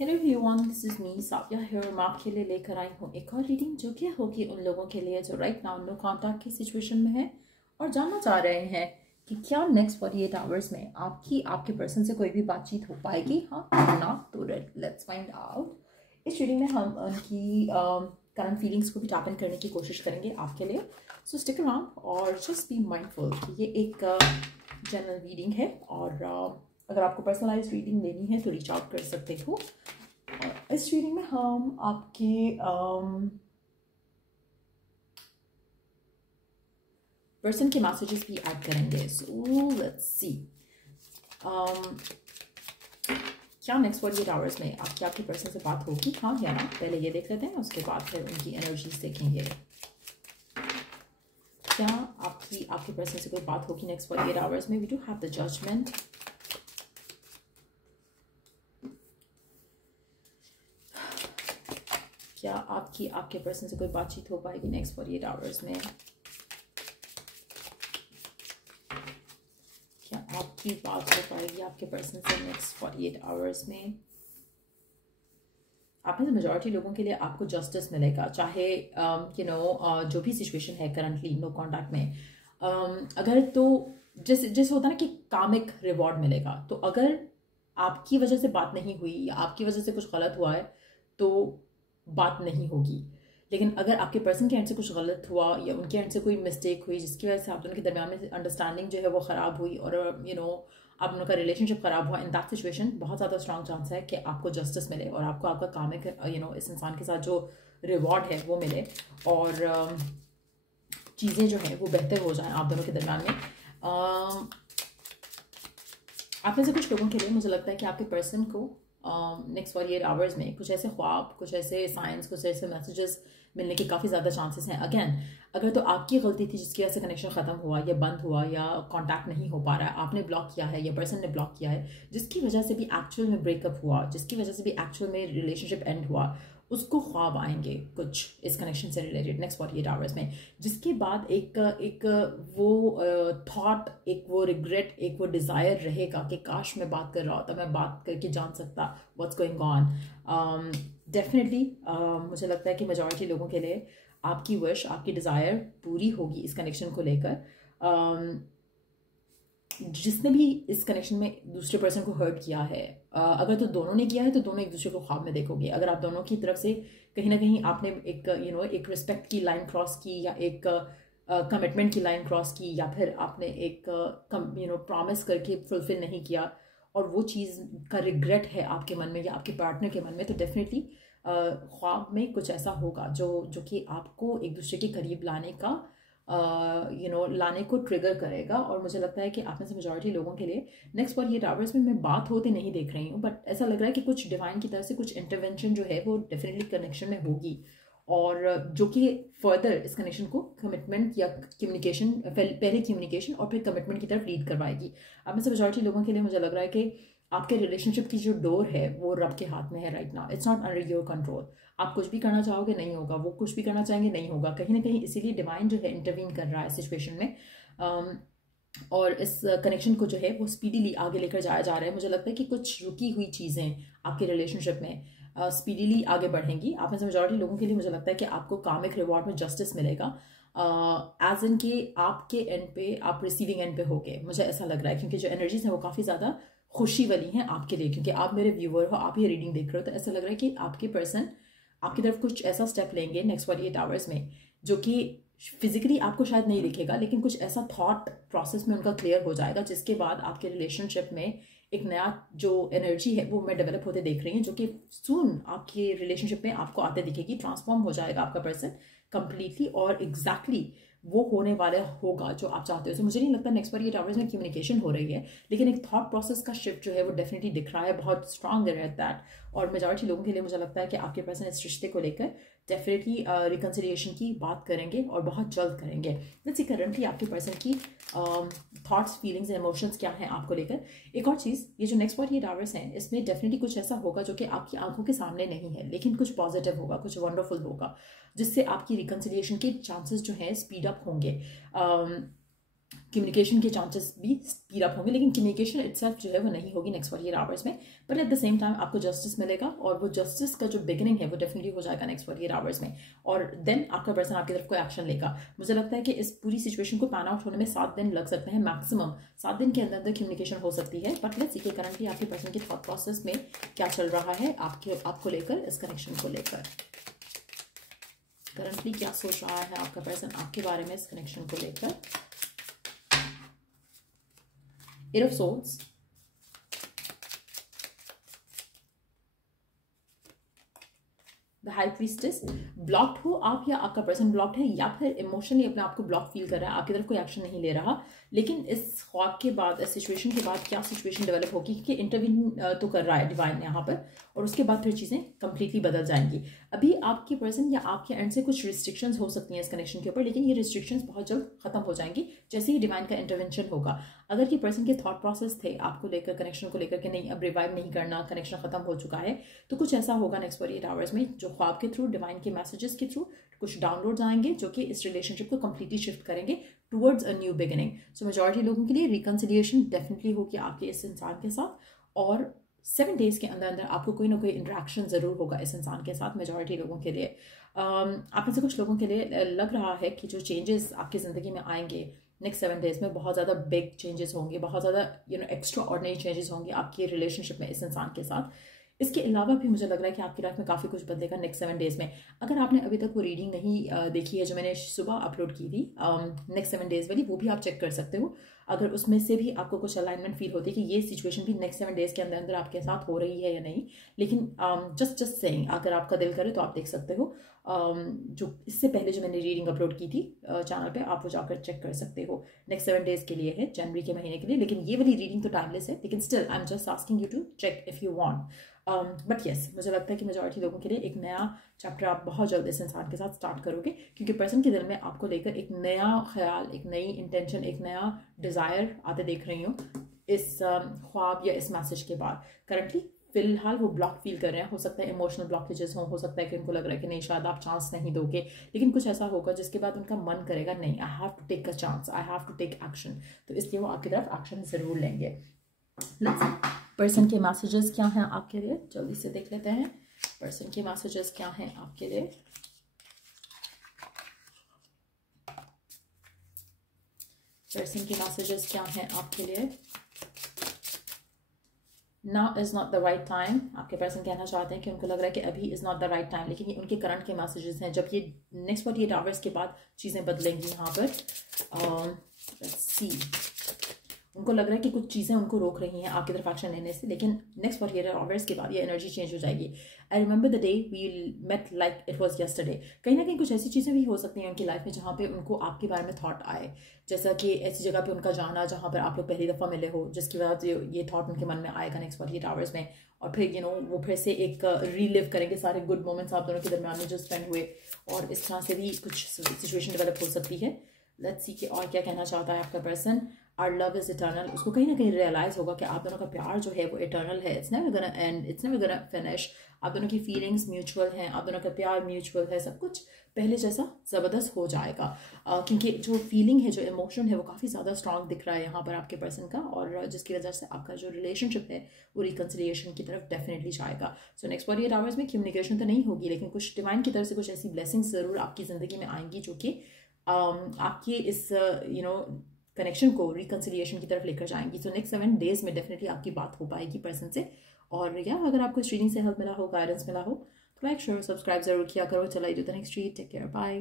Hello everyone, this is me Saviya here. मैं आपके लिए लेकर आई हूँ एक और रीडिंग जो कि होगी उन लोगों के लिए जो राइट नाउ नो कॉन्टैक्ट की सिचुएशन में है और जानना चाह रहे हैं कि क्या नेक्स्ट 48 आवर्स में आपके पर्सन से कोई भी बातचीत हो पाएगी, हाँ या ना। तो लेट्स फाइंड आउट। इस रीडिंग में हम उनकी करंट फीलिंग्स को भी टैप इन करने की कोशिश करेंगे आपके लिए। सो स्टिक अराउंड और जस्ट बी माइंडफुल कि ये एक जनरल रीडिंग है और अगर आपको पर्सनलाइज रीडिंग लेनी है तो रीच आउट कर सकते हो। इस रीडिंग में हम आपके पर्सन के मैसेजेस भी ऐड करेंगे। सो लेट्स सी क्या नेक्स्ट 48 आवर्स में आपके पर्सन से बात होगी, हाँ या ना। पहले ये देख लेते हैं, उसके बाद फिर उनकी एनर्जीज देखेंगे। क्या आपके पर्सन से कोई बात होगी नेक्स्ट 48 आवर्स में। We do have the judgement. क्या आपके पर्सन से कोई बातचीत हो पाएगी नेक्स्ट 48 आवर्स में। क्या आपकी बात हो पाएगी आपके पर्सन से नेक्स्ट 48 आवर्स में। आप में से मेजॉरिटी लोगों के लिए आपको जस्टिस मिलेगा, चाहे जो भी सिचुएशन है करंटली नो कॉन्टैक्ट में। अगर तो जैसे होता है ना कि कामिक रिवॉर्ड मिलेगा, तो अगर आपकी वजह से बात नहीं हुई या आपकी वजह से कुछ गलत हुआ है तो बात नहीं होगी। लेकिन अगर आपके पर्सन के एंड से कुछ गलत हुआ या उनके एंड से कोई मिस्टेक हुई जिसकी वजह से आप दोनों के दरमियान में अंडरस्टैंडिंग जो है वो ख़राब हुई और आप दोनों का रिलेशनशिप ख़राब हुआ, इन दैट सिचुएशन बहुत ज़्यादा स्ट्रॉन्ग चांस है कि आपको जस्टिस मिले और आपको आपका कामिक इस इंसान के साथ जो रिवॉर्ड है वो मिले और चीज़ें जो हैं वो बेहतर हो जाएं आप दोनों के दरमियान में। आप में से कुछ लोगों के लिए मुझे लगता है कि आपके पर्सन को नेक्स्ट 48 आवर्स में कुछ ऐसे ख्वाब, कुछ ऐसे साइंस, कुछ ऐसे मैसेजेस मिलने के काफ़ी ज़्यादा चांसेस हैं। अगेन, अगर तो आपकी गलती थी जिसकी वजह से कनेक्शन ख़त्म हुआ या बंद हुआ या कांटेक्ट नहीं हो पा रहा है, आपने ब्लॉक किया है या पर्सन ने ब्लॉक किया है, जिसकी वजह से भी एक्चुअल में ब्रेकअप हुआ, जिसकी वजह से भी एक्चुअल में रिलेशनशिप एंड हुआ, उसको ख्वाब आएंगे कुछ इस कनेक्शन से रिलेटेड नेक्स्ट 48 आवर्स में। जिसके बाद एक वो थॉट, एक वो रिग्रेट, एक वो डिज़ायर रहेगा कि काश मैं बात कर रहा होता, मैं बात करके जान सकता व्हाट्स गोइंग ऑन। डेफिनेटली मुझे लगता है कि मेजॉरिटी लोगों के लिए आपकी विश, आपकी डिज़ायर पूरी होगी इस कनेक्शन को लेकर। जिसने भी इस कनेक्शन में दूसरे पर्सन को हर्ट किया है, अगर तो दोनों ने किया है तो दोनों एक दूसरे को ख्वाब में देखोगे। अगर आप दोनों की तरफ से कहीं ना कहीं आपने एक रिस्पेक्ट की लाइन क्रॉस की या एक कमिटमेंट की लाइन ख्रॉस की या फिर आपने एक प्रॉमिस करके फुलफिल नहीं किया और वो चीज़ का रिग्रेट है आपके मन में या आपके पार्टनर के मन में, तो डेफिनेटली ख्वाब में कुछ ऐसा होगा जो कि आपको एक दूसरे के करीब लाने का लाने को ट्रिगर करेगा। और मुझे लगता है कि आप में से मेजॉरिटी लोगों के लिए नेक्स्ट 48 आवर्स में मैं बात होते नहीं देख रही हूँ, बट ऐसा लग रहा है कि कुछ डिवाइन की तरफ से कुछ इंटरवेंशन जो है वो डेफिनेटली कनेक्शन में होगी और जो कि फर्दर इस कनेक्शन को कमिटमेंट या कम्युनिकेशन, पहले कम्युनिकेशन और फिर कमिटमेंट की तरफ लीड करवाएगी। आप में से मेजॉरिटी लोगों के लिए मुझे लग रहा है कि आपके रिलेशनशिप की जो डोर है वो रब के हाथ में है right now. It's not under your control. आप कुछ भी करना चाहोगे नहीं होगा, वो कुछ भी करना चाहेंगे नहीं होगा, कहीं ना कहीं इसीलिए डिवाइन जो है इंटरवीन कर रहा है सिचुएशन में। और इस कनेक्शन को जो है वो स्पीडीली आगे लेकर जाया जा रहा है। मुझे लगता है कि कुछ रुकी हुई चीज़ें आपके रिलेशनशिप में स्पीडीली आगे बढ़ेंगी। आप में से मेजॉरिटी लोगों के लिए मुझे लगता है कि आपको कामिक रिवॉर्ड में जस्टिस मिलेगा, एज इन कि आपके एंड पे आप रिसीविंग एंड पे होगे, मुझे ऐसा लग रहा है, क्योंकि जो एनर्जीज हैं वो काफ़ी ज़्यादा खुशी वाली हैं आपके लिए, क्योंकि आप मेरे व्यूअर हो, आप ये रीडिंग देख रहे हो, तो ऐसा लग रहा है कि आपके पर्सन आपकी तरफ कुछ ऐसा स्टेप लेंगे नेक्स्ट 48 आवर्स में जो कि फिजिकली आपको शायद नहीं दिखेगा, लेकिन कुछ ऐसा थॉट प्रोसेस में उनका क्लियर हो जाएगा जिसके बाद आपके रिलेशनशिप में एक नया जो एनर्जी है वो मैं डेवलप होते देख रही हूँ, जो कि सून आपके रिलेशनशिप में आपको आते दिखेगी। ट्रांसफॉर्म हो जाएगा आपका पर्सन कंप्लीटली और एग्जैक्टली वो होने वाला होगा जो आप चाहते हो। तो मुझे नहीं लगता नेक्स्ट 48 आवर्स में कम्युनिकेशन हो रही है, लेकिन एक थॉट प्रोसेस का शिफ्ट जो है वो डेफिनेटली दिख रहा है, बहुत स्ट्रांग है दैट। और मेजॉरिटी लोगों के लिए मुझे लगता है कि आपके पर्सन इस रिश्ते को लेकर डेफिनेटली रिकन्सिलिएशन की बात करेंगे और बहुत जल्द करेंगे। लेट्स सी करंटली आपके पर्सन की थॉट्स, फीलिंग्स, इमोशंस क्या हैं आपको लेकर। एक और चीज़, ये जो नेक्स्ट 48 आवर्स हैं इसमें डेफिनेटली कुछ ऐसा होगा जो कि आपकी आंखों के सामने नहीं है, लेकिन कुछ पॉजिटिव होगा, कुछ वंडरफुल होगा, जिससे आपकी रिकन्सिलिएशन के चांसेस जो हैं स्पीड अप होंगे। कम्युनिकेशन के चांसेस भी स्पीड अप होंगे, लेकिन कम्युनिकेशन इटसेल्फ जो है वो नहीं होगी नेक्स्ट 48 आवर्स में, but at the same time आपको जस्टिस मिलेगा, और वो जस्टिस का जो बिगिनिंग है वो डेफिनेटली हो जाएगा नेक्स्ट 48 आवर्स में, और देन आपका पर्सन आपकी तरफ कोई एक्शन लेगा। मुझे लगता है कि इस पूरी सिचुएशन को पैन आउट होने में 7 दिन लग सकते हैं, मैक्सिमम 7 दिन के अंदर अंदर कम्युनिकेशन हो सकती है। बट लेट्स सी कि करंटली आपके पर्सन की थॉट प्रोसेस में क्या चल रहा है आपको लेकर, इस कनेक्शन को लेकर करंटली क्या सोच रहा है आपका पर्सन आपके बारे में, इस कनेक्शन को लेकर। Eight of swords, the high priestess. Blocked हो आप या आपका पर्सन ब्लॉक्ड है, या फिर इमोशनली अपने आप को ब्लॉक फील कर रहा है, आपकी तरफ कोई एक्शन नहीं ले रहा, लेकिन इस ख्वाब के बाद, इस सिचुएशन के बाद क्या सिचुएशन डेवलप होगी कि इंटरवीन तो कर रहा है डिवाइन यहाँ पर, और उसके बाद फिर चीज़ें कंप्लीटली बदल जाएंगी। अभी आपके पर्सन या आपके एंड से कुछ रिस्ट्रिक्शंस हो सकती हैं इस कनेक्शन के ऊपर, लेकिन ये रिस्ट्रिक्शंस बहुत जल्द खत्म हो जाएंगी जैसे ही डिवाइन का इंटरवेंशन होगा। अगर ये पर्सन के थॉट प्रोसेस थे आपको लेकर, कनेक्शन को लेकर कि नहीं अब रिवाइव नहीं करना, कनेक्शन खत्म हो चुका है, तो कुछ ऐसा होगा नेक्स्ट 48 आवर्स में जो ख्वाब के थ्रू, डिवाइन के मैसेजेस के थ्रू कुछ डाउनलोड्स आएंगे जो कि इस रिलेशनशिप को कंप्लीटली शिफ्ट करेंगे towards a new beginning. So majority लोगों के लिए रिकंसिलिएशन डेफिनेटली होगी आपके इस इंसान के साथ, और 7 डेज के अंदर अंदर आपको कोई ना कोई इंटरेक्शन जरूर होगा इस इंसान के साथ मेजॉरिटी लोगों के लिए। आप में से कुछ लोगों के लिए लग रहा है कि जो चेंजेस आपकी ज़िंदगी में आएंगे नेक्स्ट 7 डेज में, बहुत ज़्यादा बिग चेंजेस होंगे, बहुत ज़्यादा एक्स्ट्रा ऑर्डिनरी चेंजेस होंगे आपकी रिलेशनशिप में इस इंसान के साथ। इसके अलावा भी मुझे लग रहा है कि आपकी लाइफ में काफ़ी कुछ बदलेगा नेक्स्ट 7 डेज में। अगर आपने अभी तक वो रीडिंग नहीं देखी है जो मैंने सुबह अपलोड की थी नेक्स्ट 7 डेज वाली, वो भी आप चेक कर सकते हो। अगर उसमें से भी आपको कुछ अलाइनमेंट फील होती है कि ये सिचुएशन भी नेक्स्ट 7 डेज के अंदर अंदर आपके साथ हो रही है या नहीं, लेकिन जस्ट सेइंग, अगर आपका दिल करे तो आप देख सकते हो। जो इससे पहले जो मैंने रीडिंग अपलोड की थी चैनल पे, आप वो जाकर चेक कर सकते हो। नेक्स्ट 7 डेज के लिए है, जनवरी के महीने के लिए, लेकिन ये वाली रीडिंग तो टाइमलेस है, लेकिन still I am just asking you to check if you want. But yes, मुझे लगता है कि मेजॉरिटी लोगों के लिए एक नया चैप्टर आप बहुत जल्द इस इंसान के साथ स्टार्ट करोगे, क्योंकि पर्सन के दिल में आपको लेकर एक नया ख्याल, एक नई इंटेंशन, एक नया डिज़ायर आते देख रही हूँ इस ख्वाब या इस मैसेज के बाद। करंटली फिलहाल वो ब्लॉक फील कर रहे हैं, हो सकता है इमोशनल ब्लॉकेजेस हो सकता है कि उनको लग रहा है कि नहीं शायद आप चांस नहीं दोगे, लेकिन कुछ ऐसा होगा जिसके बाद उनका मन करेगा नहीं, I have to take a chance, I have to take action, तो इसलिए वो आपकी तरफ एक्शन ज़रूर लेंगे। पर्सन के मैसेजेस क्या हैं आपके लिए, जल्दी से देख लेते हैं। पर्सन के मैसेजेस क्या हैं आपके लिए। पर्सन के मैसेजेस क्या हैं आपके लिए। Now is not the right time. आपके पर्सन कहना चाहते हैं कि उनको लग रहा है कि अभी is not the right time, लेकिन ये उनके करंट के मैसेजेस हैं। जब ये नेक्स्ट 48 आवर्स के बाद चीज़ें बदलेंगी यहाँ पर, लेट्स सी, उनको लग रहा है कि कुछ चीज़ें उनको रोक रही हैं आपकी तरफ एक्शन लेने से, लेकिन नेक्स्ट 48 आवर्स के बाद ये एनर्जी चेंज हो जाएगी। I remember the day we met like it was yesterday. कहीं ना कहीं कुछ ऐसी चीज़ें भी हो सकती हैं उनकी लाइफ में जहाँ पे उनको आपके बारे में थॉट आए, जैसा कि ऐसी जगह पे उनका जाना जहाँ पर आप लोग पहली दफ़ा मिले हो, जिसकी वजह से ये थॉट उनके मन में आएगा नेक्स्ट 48 आवर्स में, और फिर वो फिर से एक रीलिव करेंगे सारे गुड मोमेंट्स आप दोनों के दरमियान में जो स्पेंड हुए, और इस तरह से भी कुछ सिचुएशन डेवलप हो सकती है। लेट्स सी कि और क्या कहना चाहता है आपका person. Our love is eternal. उसको कहीं ना कहीं रियलाइज होगा कि आप दोनों का प्यार जो है वो इटर्नल है, it's never gonna and, it's never gonna finish. आप दोनों की फीलिंग्स म्यूचुअल हैं, आप दोनों का प्यार म्यूचुअल है, सब कुछ पहले जैसा ज़बरदस्त हो जाएगा, क्योंकि जो फीलिंग है, जो इमोशन है, वो काफ़ी ज़्यादा स्ट्रॉन्ग दिख रहा है यहाँ पर आपके पर्सन का, और जिसकी वजह से आपका जो रिलेशनशिप है वो रिकन्सिलिएशन की तरफ डेफिनेटली जाएगा। सो नेक्स्ट 48 आवर्स में कम्युनिकेशन तो नहीं होगी, लेकिन कुछ डिवाइन की तरफ से कुछ ऐसी ब्लेसिंग्स ज़रूर आपकी ज़िंदगी में आएंगी जो कि आपके इस कनेक्शन को रिकन्सिलिएशन की तरफ लेकर जाएंगी। सो नेक्स्ट 7 डेज में डेफिनेटली आपकी बात हो पाएगी पर्सन से। और या अगर आपको इस रीडिंग से हेल्प मिला हो, गाइडेंस मिला हो, तो लाइक शेयर सब्सक्राइब जरूर किया करो। चलो, do the next read. Take care, bye.